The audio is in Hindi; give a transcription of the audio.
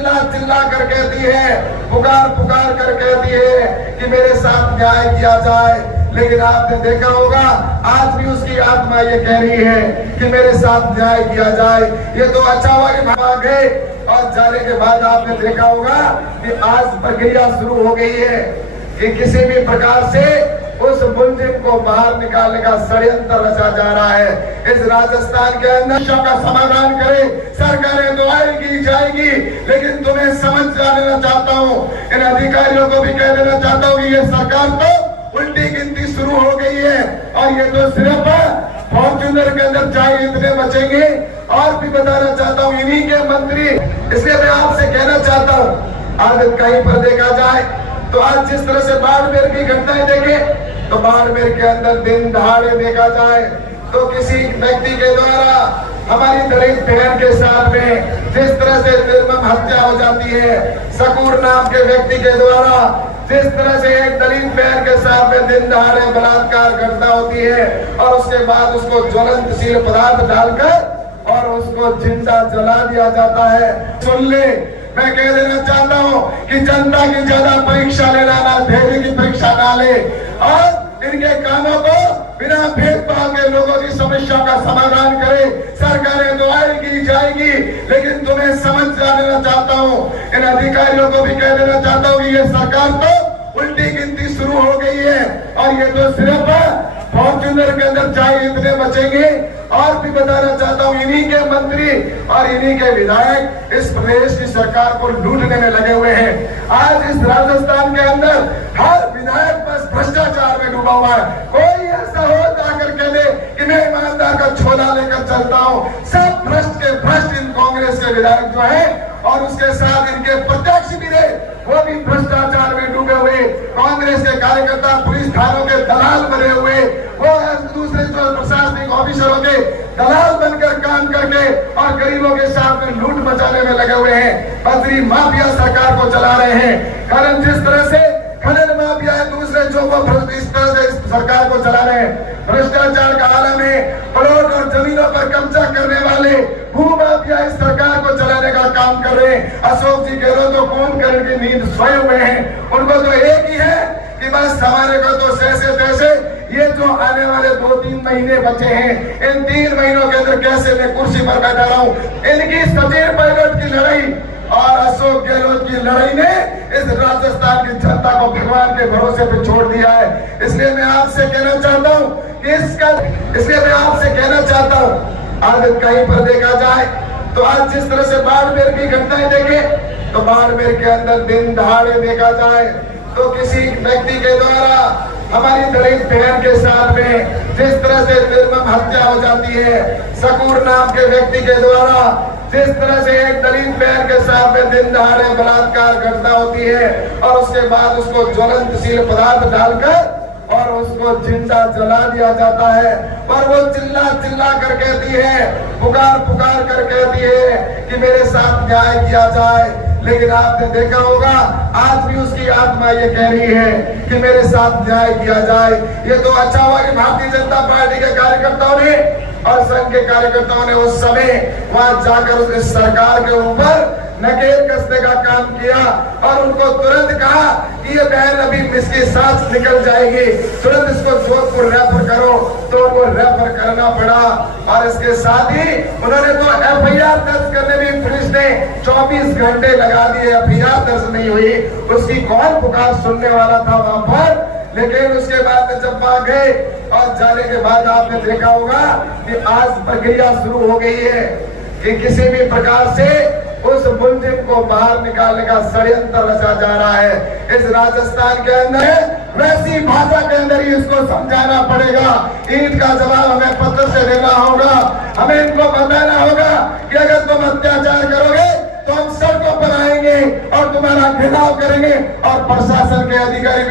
चिल्ला चिल्ला कर कहती है, पुकार पुकार कर कहती है कि मेरे साथ न्याय किया जाए, लेकिन आपने देखा होगा आज भी उसकी आत्मा ये कह रही है कि मेरे साथ न्याय किया जाए। ये तो अच्छा हुआ कि भाग गए, और जाने के बाद आपने देखा होगा कि आज प्रक्रिया शुरू हो गई है कि किसी भी प्रकार से उस मुलजिम को बाहर निकालने का षड्यंत्र रचा जा रहा है। इस राजस्थान के अंदर का समाधान करे, सरकारें तो आएगी जाएगी, लेकिन तुम्हें समझ जाना चाहता हूँ, इन अधिकारियों को भी कह देना चाहता हूँ कि ये सरकार तो उल्टी गिनती शुरू हो गई है, और ये तो सिर्फ फॉर्च्यूनर के अंदर चाय इतने बचेंगे। और भी बताना चाहता हूँ इन्हीं के मंत्री, इसलिए मैं आपसे कहना चाहता हूँ आज कहीं पर देखा जाए तो आज जिस तरह से बाड़मेर की घटनाएं देखे, तो बाड़मेर के अंदर दिन दहाड़े देखा जाए तो किसी व्यक्ति के द्वारा हमारी दलित बहन के साथ में जिस तरह से निर्मम हत्या हो जाती है, सकूर नाम के व्यक्ति के द्वारा जिस तरह से एक दलित बहन के साथ में दिन दहाड़े बलात्कार घटना होती है, और उसके बाद उसको ज्वलंतशील पदार्थ डालकर और उसको जिंदा जला दिया जाता है। सुन ले, मैं कह देना चाहता हूँ कि जनता की ज्यादा परीक्षा लेना ना, धैर्य की परीक्षा ना ले, और इनके कामों को बिना भेदभाव के लोगों की समस्या का समाधान करे। सरकारें तो आएगी जाएगी, लेकिन तुम्हें समझ जाना चाहता हूँ, इन अधिकारियों को भी कह देना चाहता हूँ कि ये सरकार तो उल्टी गिनती शुरू हो गई है, और ये तो सिर्फ फॉर्च्यूनर के अंदर चाय इतने बचेंगे। और भी बताना चाहता हूँ इन्हीं के मंत्री और इन्हीं के विधायक इस प्रदेश की सरकार को लूटने में लगे हुए हैं। आज इस राजस्थान के अंदर हर विधायक बस भ्रष्टाचार में डूबा हुआ है। कोई ऐसा हो जाकर कह दे कि मैं ईमानदार का छोला लेकर चलता हूँ। सब भ्रष्ट के भ्रष्ट इन कांग्रेस के विधायक जो है, और उसके साथ इनके प्रत्यक्ष भी रहे, वो भी भ्रष्टाचार में डूबे हुए। कांग्रेस के कार्यकर्ता पुलिस थानों के दलाल बने हुए, वो दूसरे जो प्रशासनिक ऑफिसरों के दलाल बनकर काम करके और गरीबों के साथ में लूट मचाने में लगे हुए हैं। बद्री माफिया सरकार को चला रहे हैं। कारण जिस तरह से खनन माफिया है, दूसरे जो वो इस तरह से इस सरकार को चला रहे हैं। भ्रष्टाचार का आलम है, प्लॉट और जमीनों पर कब्जा करने वाले भू माफिया इस सरकार को चलाने का काम कर रहे हैं। अशोक जी गहलोत तो कौन करण की नींद सोए हुए हैं। उनको तो एक ही है कि बस हमारे को तो जैसे तैसे ये जो आने वाले 2-3 महीने बचे हैं, इन 3 महीनों के अंदर कैसे मैं कुर्सी पर बैठा रहा हूँ। इनकी सचिन पायलट की लड़ाई और अशोक गहलोत की लड़ाई ने इस राजस्थान की जनता को भगवान के भरोसे पे छोड़ दिया है। इसलिए मैं आपसे कहना चाहता हूँ कि आज कहीं पर देखा जाए तो आज जिस तरह से बाड़मेर की घटनाएं देखे, तो बाड़मेर के अंदर दिन दहाड़े देखा जाए तो किसी व्यक्ति के द्वारा हमारी दलित बहन के साथ में जिस तरह से निर्मम हत्या हो जाती है, सकूर नाम के व्यक्ति के द्वारा जिस तरह से एक दलित बहन के साथ में दिन दहाड़े बलात्कार घटना होती है, और उसके बाद उसको ज्वलंतशील पदार्थ डालकर और उसको जिंदा जला दिया जाता है। पर वो चिल्ला चिल्ला कर कहती है, पुकार पुकार कर कहती है कि मेरे साथ न्याय किया जाए, लेकिन आपने देखा होगा आज भी उसकी आत्मा ये कह रही है कि मेरे साथ न्याय किया जाए। ये तो अच्छा हुआ कि भारतीय जनता पार्टी के कार्यकर्ताओं ने और संघ के कार्यकर्ताओं ने उस समय वहां जाकर इस सरकार के ऊपर नकेल कसने का काम किया, और उनको तुरंत कहा कि ये बहन अभी इसकी सांस निकल जाएगी, तुरंत इसको जोधपुर रेफर करो, तो उनको रेफर करना पड़ा। और इसके साथ ही उन्होंने तो एफआईआर दर्ज करने में पुलिस ने 24 घंटे लगा दिए, एफआईआर दर्ज नहीं हुई। उसकी कौन पुकार सुनने वाला था वहां पर। लेकिन उसके बाद जब वहां गए और जाने के बाद आपने देखा होगा कि आज प्रक्रिया शुरू हो गई है कि किसी भी प्रकार से उस मुलजिम को बाहर निकालने का षड्यंत्र रचा जा रहा है। इस राजस्थान के अंदर वैसी भाषा के अंदर ही इसको समझाना पड़ेगा। ईंट का जवाब हमें पत्थर से देना होगा। हमें इनको बताना होगा कि अगर तुम अत्याचार करोगे तो हम सड़कों पर आएंगे और तुम्हारा घेराव करेंगे, और प्रशासन के अधिकारी भी